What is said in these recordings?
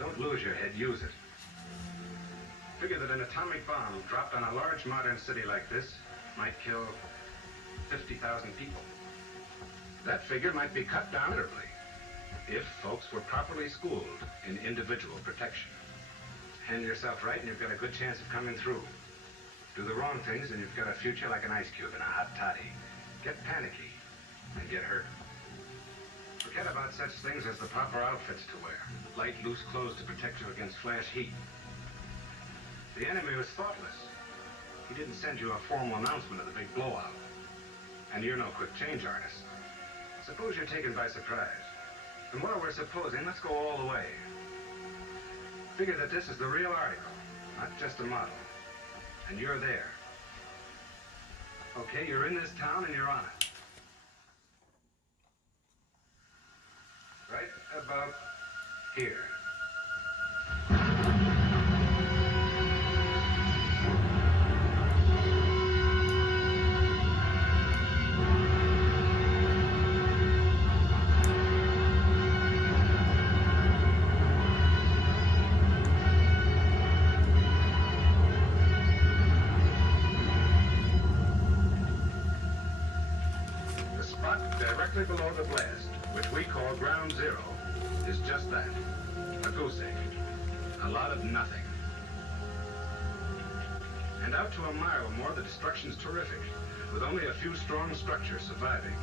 Don't lose your head, use it. Figure that an atomic bomb dropped on a large modern city like this might kill 50,000 people. That figure might be cut down considerably if folks were properly schooled in individual protection. Hand yourself right and you've got a good chance of coming through. Do the wrong things and you've got a future like an ice cube in a hot toddy. Get panicky and get hurt. Forget about such things as the proper outfits to wear. Light, loose clothes to protect you against flash heat. The enemy was thoughtless. He didn't send you a formal announcement of the big blowout. And you're no quick change artist. Suppose you're taken by surprise. And while we're supposing, let's go all the way. Figure that this is the real article, not just a model. And you're there. Okay, you're in this town and you're on it. Right about here. The spot directly below the blast, which we call ground zero, is just that, a goose egg. A lot of nothing. And out to a mile or more, the destruction's terrific, with only a few strong structures surviving.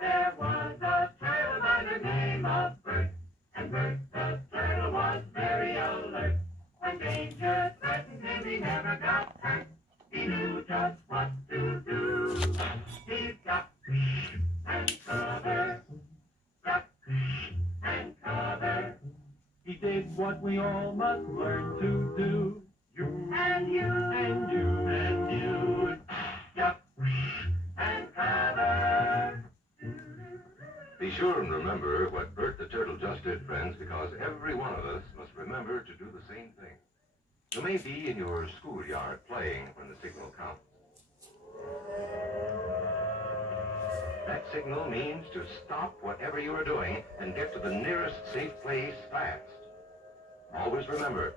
There was a turtle by the name of Bert, and Bert the turtle was very alert. When danger threatened him, he never got hurt. He knew just what to do. He ducked and covered, ducked and covered. He did what we all must learn to do. You and you and you and you. Duck and cover. Be sure and remember what Bert the Turtle just did, friends, because every one of us must remember to do the same thing. You may be in your schoolyard playing when the signal comes. That signal means to stop whatever you are doing and get to the nearest safe place fast. Always remember,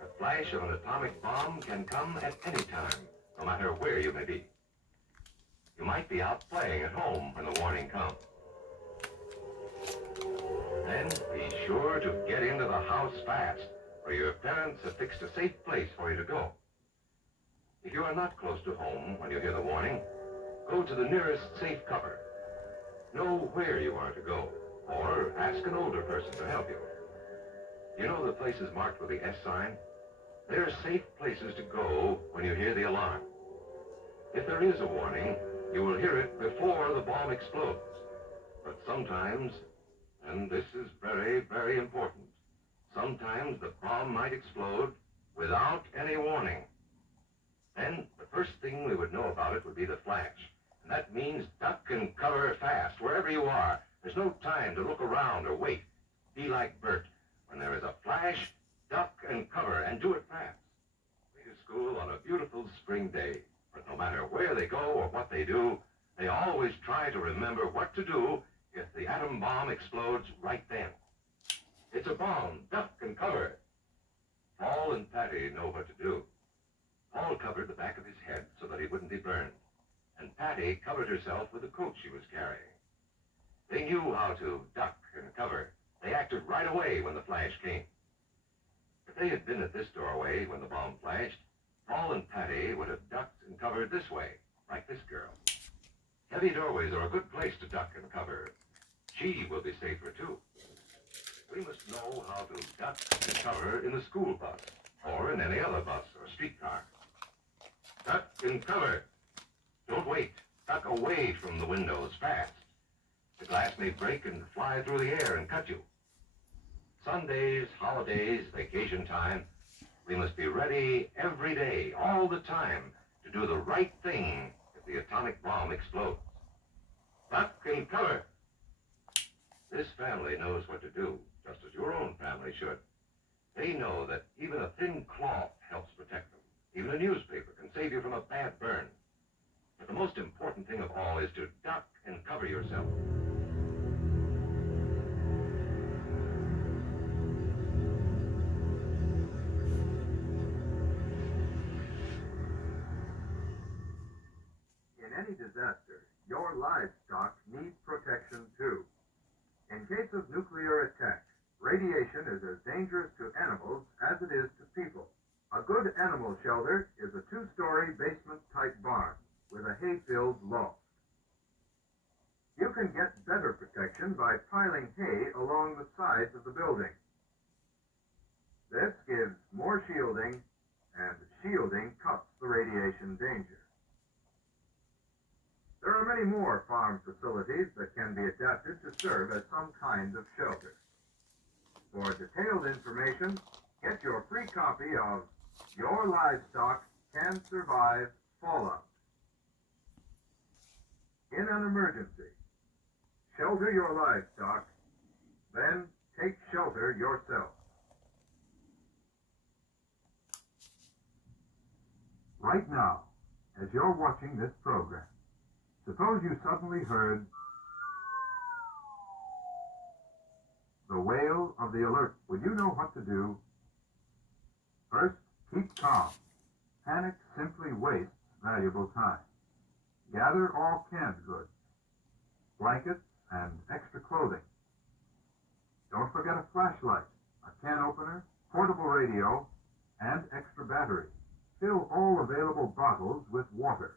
the flash of an atomic bomb can come at any time, no matter where you may be. You might be out playing at home when the warning comes. Then be sure to get into the house fast, where your parents have fixed a safe place for you to go. If you are not close to home when you hear the warning, go to the nearest safe cover. Know where you are to go, or ask an older person to help you. You know the places marked with the S sign? They're safe places to go when you hear the alarm. If there is a warning, you will hear it before the bomb explodes. But sometimes, and this is very, very important, sometimes the bomb might explode without any warning. Then the first thing we would know about it would be the flash. And that means duck and cover fast, wherever you are. There's no time to look around or wait. Be like Bert. When there is a flash, duck and cover, and do it fast. Way to school on a beautiful spring day. But no matter where they go or what they do, they always try to remember what to do if the atom bomb explodes right then. It's a bomb. Duck and cover. Paul and Patty know what to do. Paul covered the back of his head so that he wouldn't be burned, and Patty covered herself with the coat she was carrying. They knew how to duck and cover. They acted right away when the flash came. If they had been at this doorway when the bomb flashed, Paul and Patty would have ducked and covered this way, like this girl. Heavy doorways are a good place to duck and cover. She will be safer, too. We must know how to duck and cover in the school bus, or in any other bus or streetcar. Duck and cover. Don't wait. Duck away from the windows fast. The glass may break and fly through the air and cut you. Sundays, holidays, vacation time, we must be ready every day, all the time, to do the right thing if the atomic bomb explodes. Duck and cover. This family knows what to do, just as your own family should. They know that even a thin cloth helps protect them. Even a newspaper can save you from a bad burn. But the most important thing of all is to duck and cover yourself. In any disaster, your livestock need protection too. In case of nuclear attack, radiation is as dangerous to animals as it is to people. A good animal shelter is a two-story basement-type barn with a hay-filled loft. You can get better protection by piling hay along the sides of the building. This gives more shielding, and shielding cuts the radiation danger. There are many more farm facilities that can be adapted to serve as some kind of shelter. For detailed information, get your free copy of Your Livestock Can Survive Fallout. In an emergency, shelter your livestock, then take shelter yourself. Right now, as you're watching this program, suppose you suddenly heard the wail of the alert. Would you know what to do? First, keep calm. Panic simply wastes valuable time. Gather all canned goods, blankets, and extra clothing. Don't forget a flashlight, a can opener, portable radio, and extra battery. Fill all available bottles with water.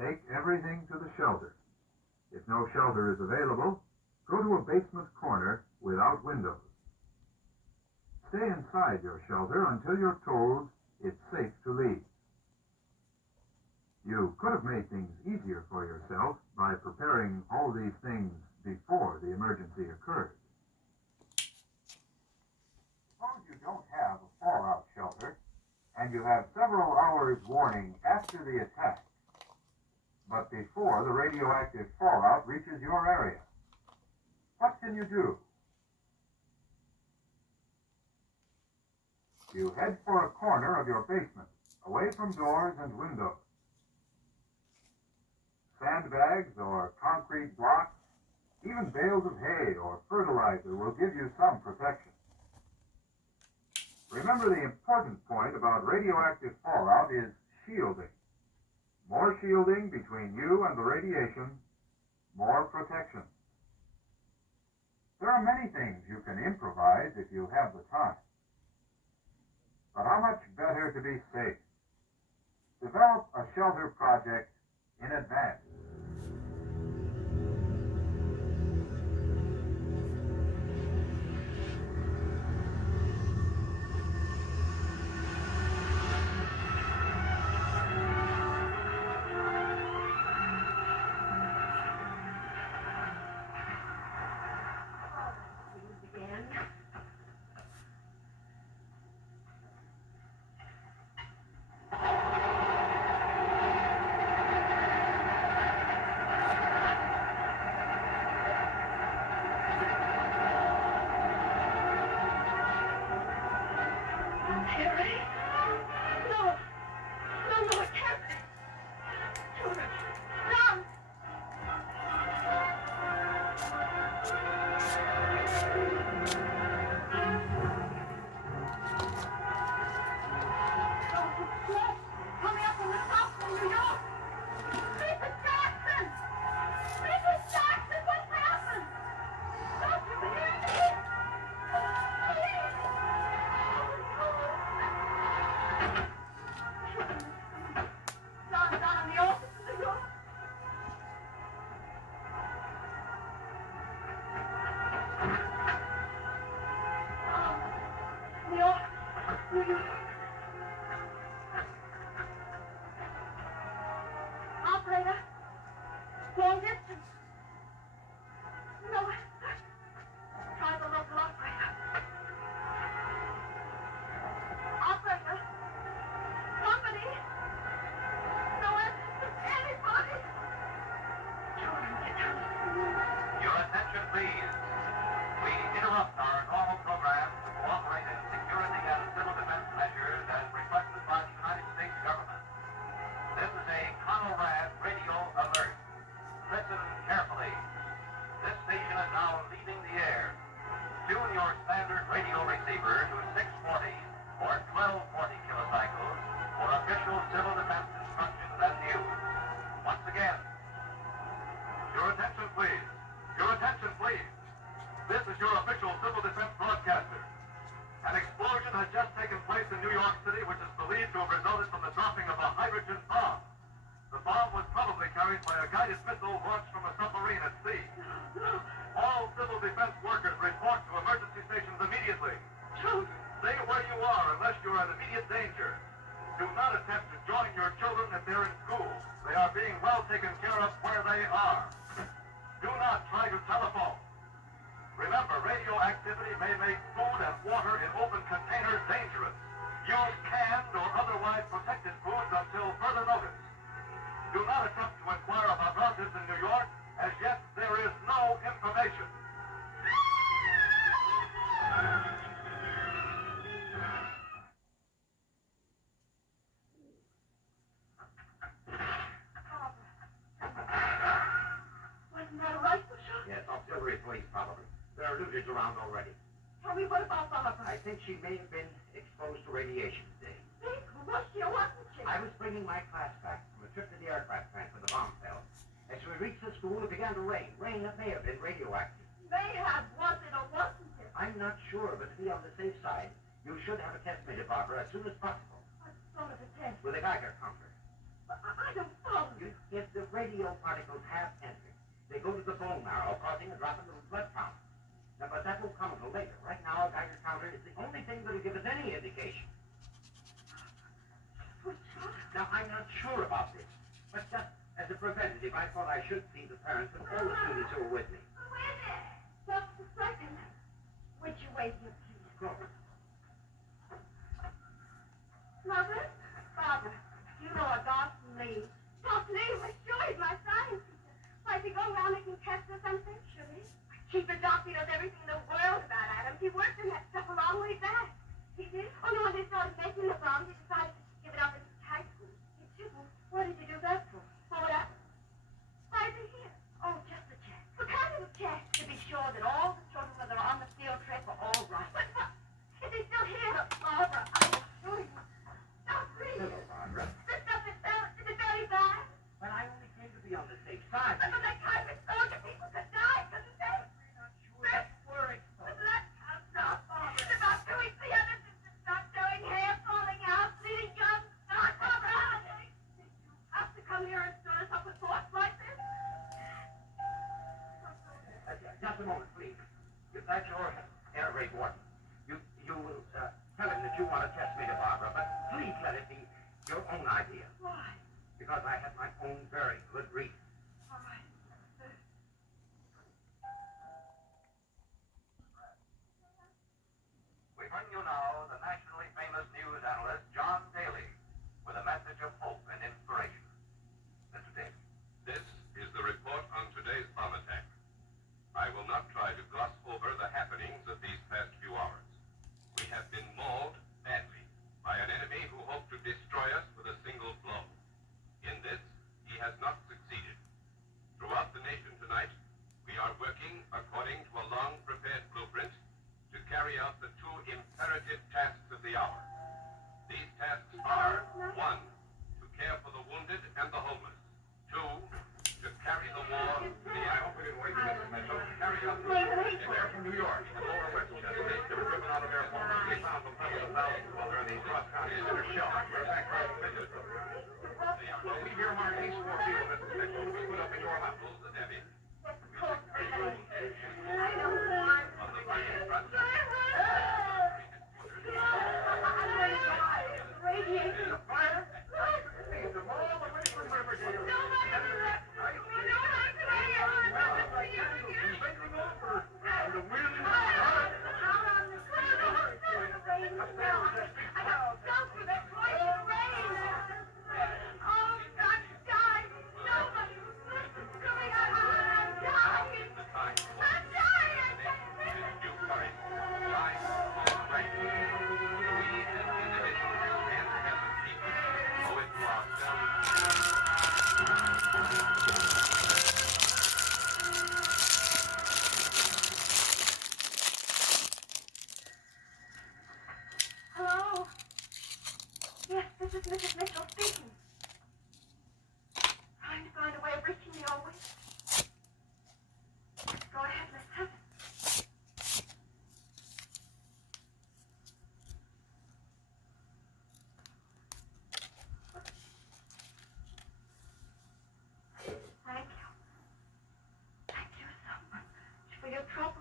Take everything to the shelter. If no shelter is available, go to a basement corner without windows. Stay inside your shelter until you're told it's safe to leave. You could have made things easier for yourself by preparing all these things before the emergency occurred. Suppose you don't have a fallout shelter, and you have several hours warning after the attack, but before the radioactive fallout reaches your area. What can you do? You head for a corner of your basement, away from doors and windows. Sandbags or concrete blocks, even bales of hay or fertilizer will give you some protection. Remember, the important point about radioactive fallout is shielding. More shielding between you and the radiation, more protection. There are many things you can improvise if you have the time. But how much better to be safe? Develop a shelter project in advance. Operator, long distance. No. Try the local An explosion has just taken place in New York City, which is believed to have resulted from the dropping of a hydrogen bomb. The bomb was probably carried by a guided missile launched from a submarine at sea. All civil defense workers report to emergency stations immediately. Stay where you are unless you're in immediate danger. Do not attempt to join your children if they're in school. They are being well taken care of where they are. Do not try to telephone. Remember, radioactivity may make food and water in open containers dangerous. Use canned or otherwise protected foods until further notice. Do not attempt to inquire about relatives in New York. As yet, there is no information. Wasn't that a rifle shot? Yes, auxiliary police, probably. There are looters around already. Tell me, what about Barbara? I think she may have been exposed to radiation today. Think, was she or wasn't she? I was bringing my class back from a trip to the aircraft plant where the bomb fell. As we reached the school, it began to rain. Rain that may have been radioactive. May have, was it or wasn't it? I'm not sure, but to be on the safe side, you should have a test made of Barbara as soon as possible. What sort of a test? With a Geiger counter. I don't follow you. If the radio particles have entered, they go to the bone marrow, causing a drop in the blood count. Now, but that will come until later. Right now, a Geiger counter is the only thing that will give us any indication. Now, I'm not sure about this, but just as a preventative, I thought I should see the parents of all the students who were with me. Wait a minute. Just a second. Would you wait here, please? Go. Mother? Barbara, you know a Dawson Lee. Dawson Lee was sure he's my science teacher. Like to go around making tests or something? Sure he? Chief Doc, he knows everything in the world about atoms. He worked in that stuff a long way back. He did? Oh, no, when they started making the bomb, he decided to give it up in high school. He didn't. What did you do that for? For what? Why is he here? Oh, just a check. What kind of a check? To be sure that all the children that are on the field trip are all right. But is he still here? Barbara, I'm sure you. Don't please. Hello, Barbara. The stuff that fell, is it very bad? But I only came to be on the safe side. But when they kind of soldier people could die, couldn't they? That's where it's But that can't stop, Barbara. It's about 2 weeks the other sister stopped showing hair falling out, bleeding gums. Not Barbara, honey. Did you have to come here and start us up with thoughts like this? Just a moment, please. That's your air raid warden. You will tell him that you want to test me to Barbara, but please let it be your own idea. Why? Because I have my own very good reason. All right. We bring you now the nationally famous news analyst, John Daly, with a message of hope and inspiration. Mr. Daly. This is the report on today's bomb attack. I will not try to gloss over the happenings of these past few hours. We have been mauled badly by an enemy who hoped to destroy us with a single blow. In this, he has not succeeded. Throughout the nation tonight, we are working according to a long-prepared blueprint to carry out the two imperative tasks of the hour. These tasks are, 1, to care for the wounded and the homeless. 2, to carry the war to the I hope we didn't wake you, Mrs. Mitchell. Carry on. They're from New York, and Lower Westchester. They were driven out of their homes. They found them hundreds of thousands while they're in these cross-county center shelters. We're back right in the midst of them. Well, we here mark these 4 people, Mrs. Mitchell, to be put up in your house. Debbie. I don't want. On the right front, Radiation. Fire! Hey, the mall, the Richmond River Dale. And the wind. the time you courage. Life is right. We as individuals and as a people owe it to ourselves. Hello? Yes, this is Mrs. Mitchell speaking. Trying to find a way of reaching me always. Go ahead, listen. your trouble.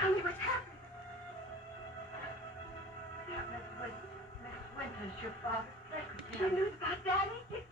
Tell me what's happened. Miss Winters, your father's secretary. You knew about Daddy?